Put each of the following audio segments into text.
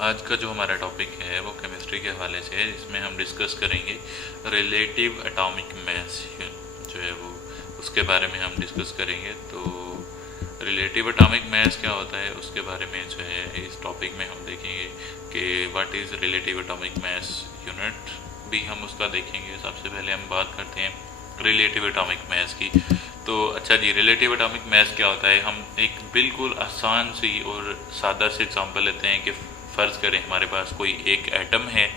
आज का जो हमारा टॉपिक है वो केमिस्ट्री के हवाले से है, जिसमें हम डिस्कस करेंगे रिलेटिव एटॉमिक मास जो है वो उसके बारे में हम डिस्कस करेंगे। तो रिलेटिव एटॉमिक मास क्या होता है उसके बारे में जो है इस टॉपिक में हम देखेंगे कि what is relative atomic mass unit भी हम उसका देखेंगे। सबसे पहले हम बात करते हैं रिलेटिव एटॉमिक मास की। तो अच्छा जी, रिलेटिव एटॉमिक मास क्या होता है? हम एक बिल्कुल आसान सी और सादा से एग्जांपल लेते हैं कि फ़र्ज़ करें हमारे पास कोई एक एटम है,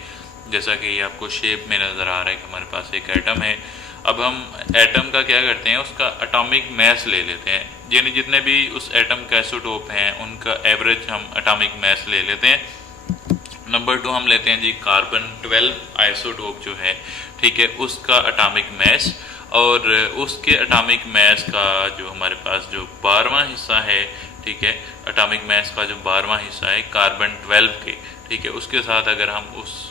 जैसा कि ये आपको शेप में नज़र आ रहा है कि हमारे पास एक एटम है। अब हम एटम का क्या करते हैं, उसका एटॉमिक मास ले लेते हैं, यानी जितने भी उस एटम के आइसोटोप हैं उनका एवरेज हम एटॉमिक मास ले लेते हैं। नंबर 2 हम लेते हैं जी कार्बन 12 आइसोटोप जो है, ठीक है, उसका एटॉमिक मास, और उसके एटॉमिक मास का जो हमारे पास जो 12वां हिस्सा है, ठीक है, एटॉमिक मास का जो 12वां हिस्सा है कार्बन 12 के, ठीक है, उसके साथ अगर हम उस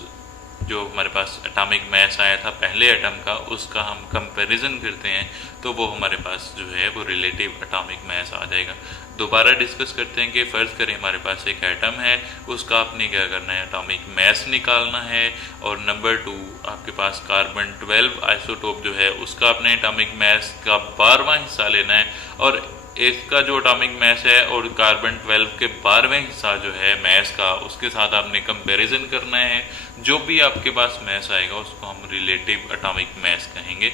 जो हमारे पास एटॉमिक मास आया था पहले एटम का उसका हम कंपैरिजन करते हैं तो वो हमारे पास जो है वो रिलेटिव एटॉमिक मास आ जाएगा। दोबारा डिस्कस करते हैं कि फ़र्ज़ करें हमारे पास एक एटम है, उसका आपने क्या करना है, एटॉमिक मास निकालना है। और नंबर 2 आपके पास कार्बन 12 आइसोटोप जो है उसका आपने एटॉमिक मास का 12वां हिस्सा लेना है, और इसका जो एटॉमिक मास है और कार्बन 12 के 12वें हिस्सा जो है मास का, उसके साथ आपने कंपैरिजन करना है। जो भी आपके पास मास आएगा उसको हम रिलेटिव एटॉमिक मास कहेंगे।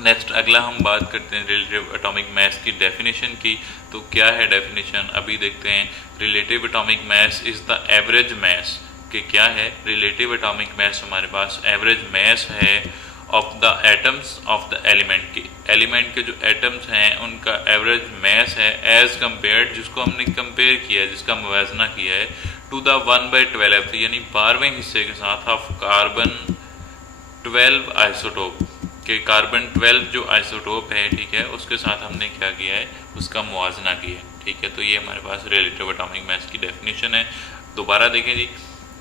नेक्स्ट अगला हम बात करते हैं रिलेटिव एटॉमिक मास की डेफिनेशन की। तो क्या है डेफिनेशन, अभी देखते हैं। Relative atomic mass is the average mass, कि क्या है रिलेटिव एटॉमिक मास, हमारे पास एवरेज मास है of the atoms of the element की, एलिमेंट के जो एटम्स हैं उनका एवरेज मास है एज कंपेयर्ड, जिसको हमने कंपेयर किया है, जिसका मुवाजना किया है, टू द 1/12 यानी 12वें हिस्से के साथ ऑफ कार्बन 12 आइसोटोप, के कार्बन 12 जो आइसोटोप है, ठीक है, उसके साथ हमने क्या किया है, उसका मुवाजना किया है, ठीक है। तो ये हमारे पास रिलेटिव एटॉमिक मास की डेफिनेशन है। दोबारा देखें जी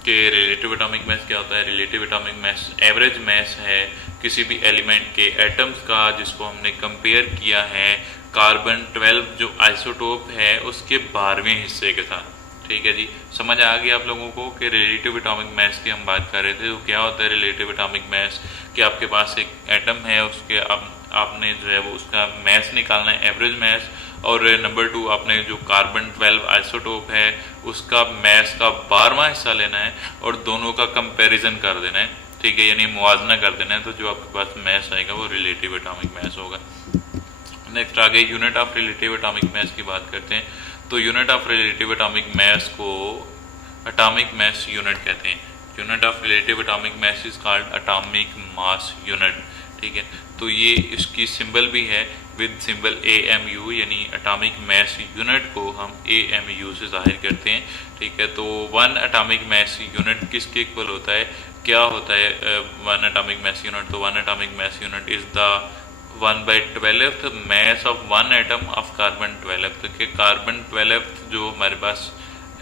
कि रिलेटिव एटॉमिक मास क्या होता है। Relative atomic mass average mass है किसी भी एलिमेंट के एटम्स का जिसको हमने कंपेयर किया है कार्बन 12 जो आइसोटोप है उसके 12वें हिस्से के साथ, ठीक है जी। समझ आ गया आप लोगों को कि रिलेटिव एटॉमिक मास की हम बात कर रहे थे। तो क्या होता है रिलेटिव एटॉमिक मास, कि आपके पास एक एटम है, उसके आपने जो है वो उसका मास निकालना है, एवरेज मास, और नंबर 2 आपने जो कार्बन 12 आइसोटोप है उसका मास का 12वां हिस्सा लेना है और दोनों का कंपैरिजन कर देना है, ठीक है, यानी मुवाजना कर देना है। तो जो आपके पास मास आएगा वो रिलेटिव एटॉमिक मास होगा। नेक्स्ट आगे unit of relative atomic mass की बात करते हैं। तो unit of relative atomic mass को एटॉमिक मास यूनिट कहते हैं। Unit of relative atomic mass is called atomic mass unit, ठीक है। तो ये इसकी सिंबल भी है विद सिंबल AMU, यानी एटॉमिक मास यूनिट को हम AMU से जाहिर करते हैं, ठीक है। तो 1 एटॉमिक मास यूनिट किसके इक्वल होता है, क्या होता है 1 एटॉमिक मास यूनिट? तो 1 atomic mass unit is the 1/12 mass of 1 atom of carbon 12। तो कि कार्बन 12 जो हमारे पास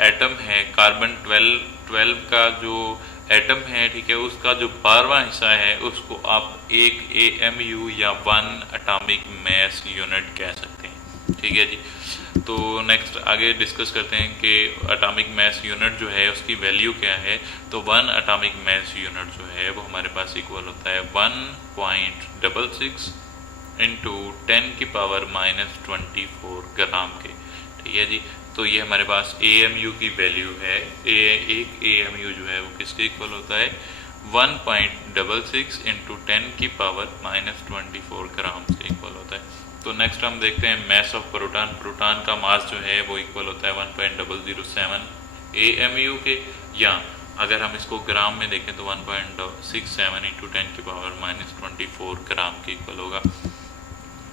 एटम है, कार्बन 12 का जो एटम है, ठीक है, उसका जो 12वां हिस्सा है उसको आप एक AMU या 1 एटॉमिक मास यूनिट कह सकते हैं, ठीक है जी। तो नेक्स्ट आगे डिस्कस करते हैं कि एटॉमिक मास यूनिट जो है उसकी वैल्यू क्या है। तो 1 एटॉमिक मास यूनिट जो है वो हमारे पास इक्वल होता है 1.66 इंटू 10 की पावर -24 ग्राम के, ठीक है जी। तो ये हमारे पास AMU की वैल्यू है। एक AMU जो है वो किसके इक्वल होता है, 1.66 इंटू 10 की पावर -24 ग्राम से इक्वल होता है। तो नेक्स्ट हम देखते हैं मास ऑफ प्रोटॉन। प्रोटॉन का मास जो है वो इक्वल होता है 1.007 AMU के, या अगर हम इसको ग्राम में देखें तो 1.67 इंटू 10 की पावर -24 ग्राम के इक्वल होगा।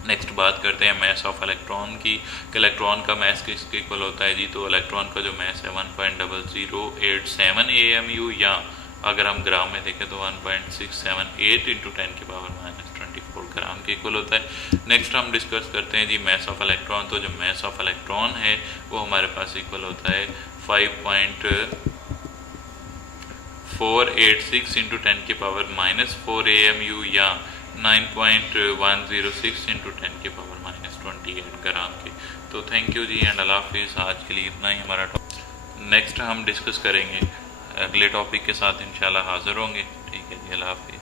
नेक्स्ट बात करते हैं मास ऑफ इलेक्ट्रॉन की। इलेक्ट्रॉन का मास किसके इक्वल होता है जी? तो इलेक्ट्रॉन का जो मास है 1.0087 AMU, या अगर हम ग्राम में देखें तो 1.678 इंटू 10 की पावर -24 ग्राम के इक्वल होता है। नेक्स्ट हम डिस्कस करते हैं जी मास ऑफ इलेक्ट्रॉन। तो जो मास ऑफ इलेक्ट्रॉन है वो हमारे पास इक्वल होता है 5.486 इंटू 10 की पावर -4 AMU, या 9.106 इंटू 10 की पावर -28 ग्राम के। तो थैंक यू जी एंड अल्लाह हाफिज़। आज के लिए इतना ही हमारा टॉपिक। नेक्स्ट हम डिस्कस करेंगे, अगले टॉपिक के साथ इंशाल्लाह हाज़िर होंगे। ठीक है जी, अल्लाह हाफ़िज़।